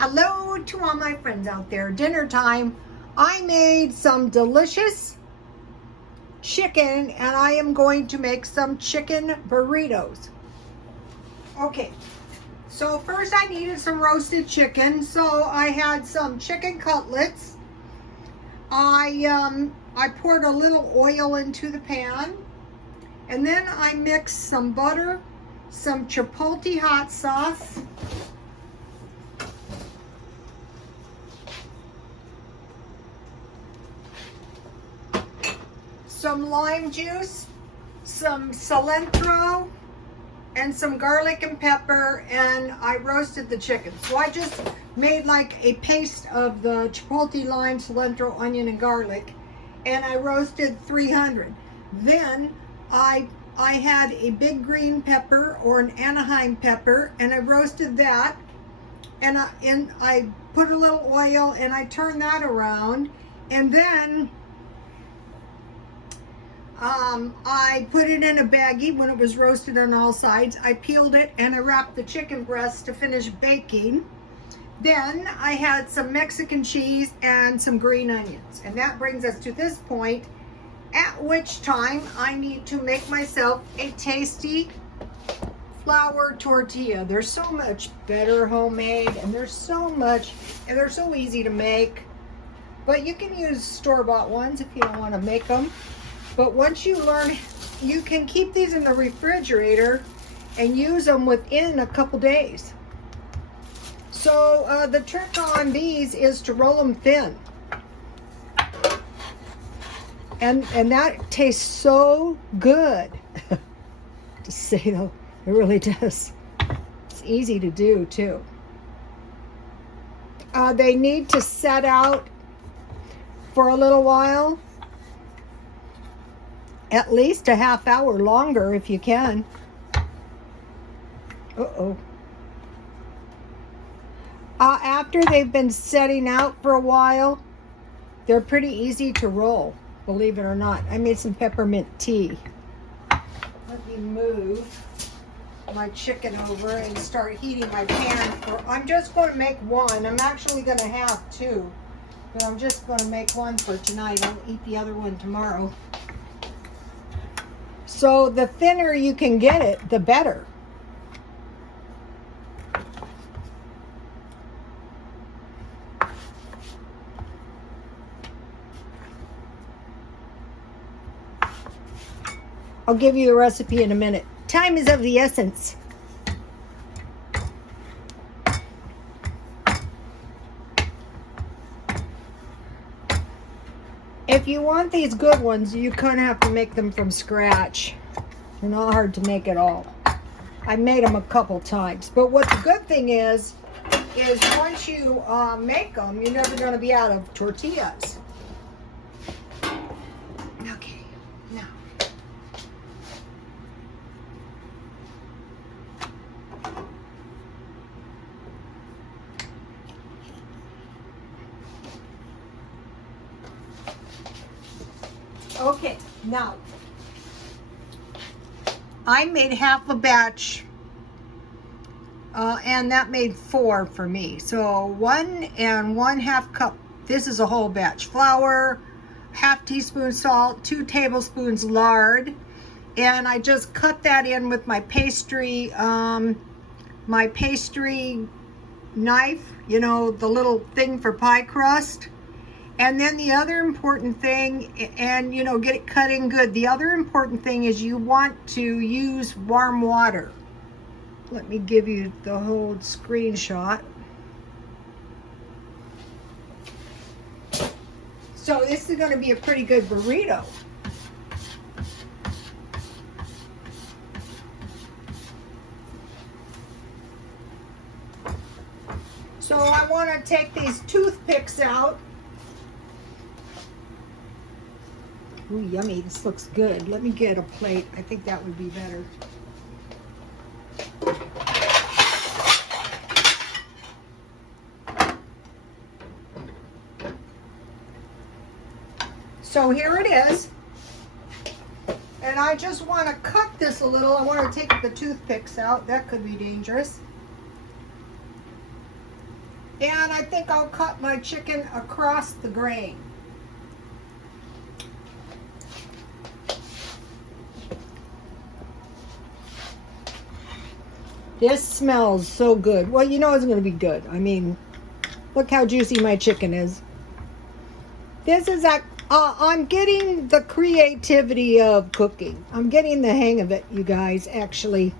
Hello to all my friends out there. Dinner time. I made some delicious chicken and I am going to make some chicken burritos. Okay, so first I needed some roasted chicken, so I had some chicken cutlets. I poured a little oil into the pan, and then I mixed some butter, some Chipotle hot sauce, some lime juice, some cilantro, and some garlic and pepper, and I roasted the chicken. So I just made like a paste of the chipotle, lime, cilantro, onion, and garlic, and I roasted 300. Then I had a big green pepper or an Anaheim pepper, and I roasted that, and I put a little oil and I turned that around, and then I put it in a baggie when it was roasted on all sides. I peeled it and I wrapped the chicken breast to finish baking. Then I had some Mexican cheese and some green onions. And that brings us to this point, at which time I need to make myself a tasty flour tortilla. They're so much better homemade, and they're so easy to make. But you can use store-bought ones if you don't want to make them. But once you learn, you can keep these in the refrigerator and use them within a couple days. So the trick on these is to roll them thin. And that tastes so good. To say though, it really does. It's easy to do too. They need to set out for a little while. At least a half hour longer if you can. After they've been setting out for a while, they're pretty easy to roll, believe it or not. I made some peppermint tea. Let me move my chicken over and start heating my pan. I'm just going to make one. I'm actually going to have two, but I'm just going to make one for tonight. I'll eat the other one tomorrow. So the thinner you can get it, the better. I'll give you the recipe in a minute. Time is of the essence. If you want these good ones, you kind of have to make them from scratch. They're not hard to make at all. I made them a couple times. But what the good thing is once you make them, you're never going to be out of tortillas. Okay, now. Okay, now I made half a batch, and that made 4 for me. So 1 and 1/2 cup. This is a whole batch. Flour, ½ teaspoon salt, 2 tablespoons lard, and I just cut that in with my pastry knife. You know, the little thing for pie crust. And then the other important thing, and you know, get it cut in good. The other important thing is you want to use warm water. Let me give you the whole screenshot. So this is going to be a pretty good burrito. So I want to take these toothpicks out. Ooh, yummy. This looks good. Let me get a plate. I think that would be better. So here it is. And I just want to cut this a little. I want to take the toothpicks out. That could be dangerous. And I think I'll cut my chicken across the grain. This smells so good. Well, you know it's going to be good. I mean, look how juicy my chicken is. This is I'm getting the creativity of cooking. I'm getting the hang of it, you guys, actually.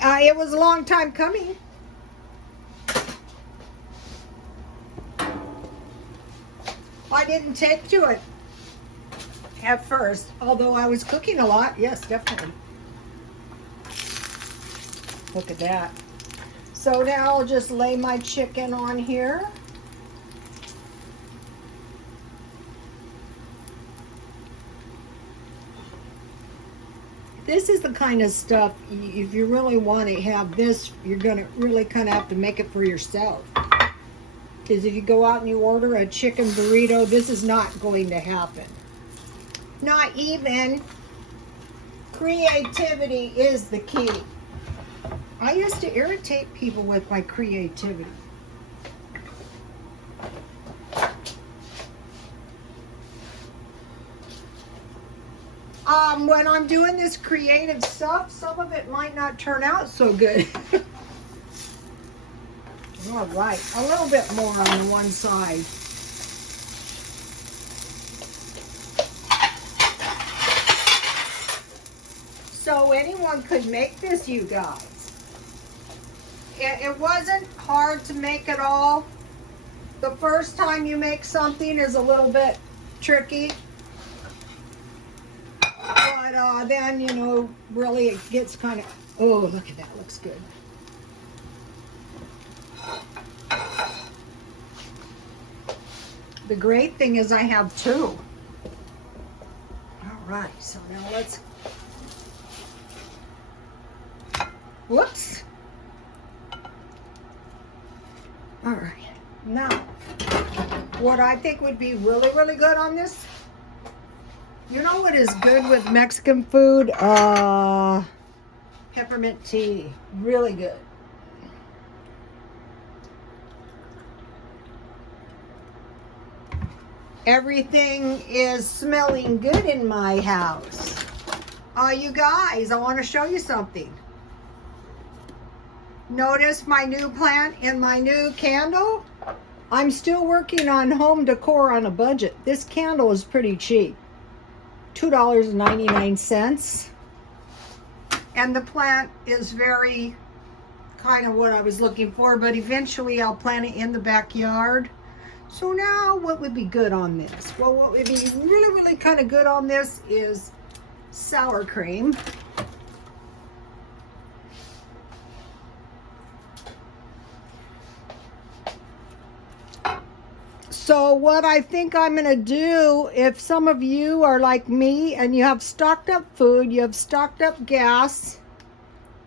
It was a long time coming. I didn't take to it at first, although I was cooking a lot. Yes, definitely. Look at that. So now I'll just lay my chicken on here. This is the kind of stuff, if you really want to have this, you're going to really kind of have to make it for yourself. Because if you go out and you order a chicken burrito, this is not going to happen. Not even. Creativity is the key. I used to irritate people with my creativity. When I'm doing this creative stuff, some of it might not turn out so good. All right, a little bit more on the one side. So anyone could make this, you guys. It wasn't hard to make it all. The first time you make something is a little bit tricky. But then, you know, really it gets kind of, oh, look at that, looks good. The great thing is I have two. All right, so now let's, whoops. All right, now, what I think would be really, really good on this, you know what is good with Mexican food? Peppermint tea, really good. Everything is smelling good in my house. You guys, I want to show you something. Notice my new plant and my new candle? I'm still working on home decor on a budget. This candle is pretty cheap. $2.99. And the plant is very kind of what I was looking for, but eventually I'll plant it in the backyard. So now what would be good on this? Well, what would be really, really kind of good on this is sour cream. So what I think I'm going to do, if some of you are like me and you have stocked up food, you have stocked up gas,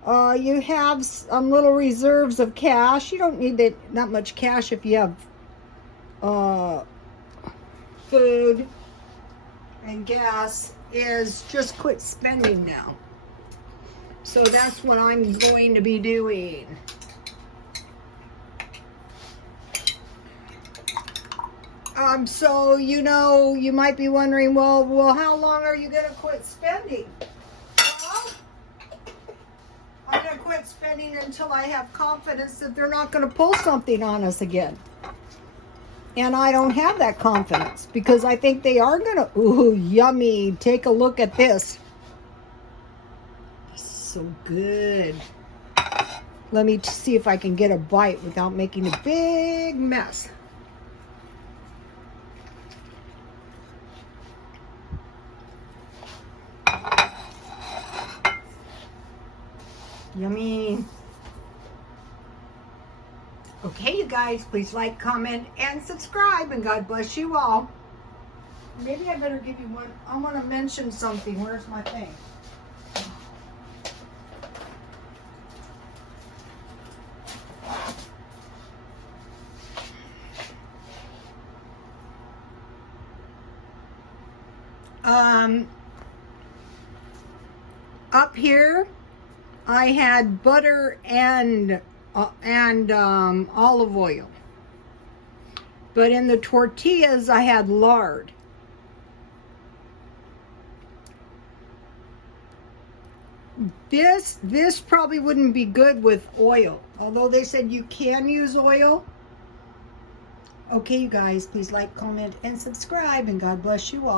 you have some little reserves of cash. You don't need that much cash if you have food and gas, is just quit spending now. So that's what I'm going to be doing. So, you know, you might be wondering, well, how long are you going to quit spending? Well, I'm going to quit spending until I have confidence that they're not going to pull something on us again. And I don't have that confidence because I think they are going to. Ooh, yummy. Take a look at this. This is so good. Let me see if I can get a bite without making a big mess. Yummy. Okay, you guys, please like, comment, and subscribe, and God bless you all. Maybe I better give you one. I want to mention something. Where's my thing? Up here, I had butter and olive oil. But in the tortillas, I had lard. This probably wouldn't be good with oil, although they said you can use oil. Okay, you guys, please like, comment, and subscribe, and God bless you all.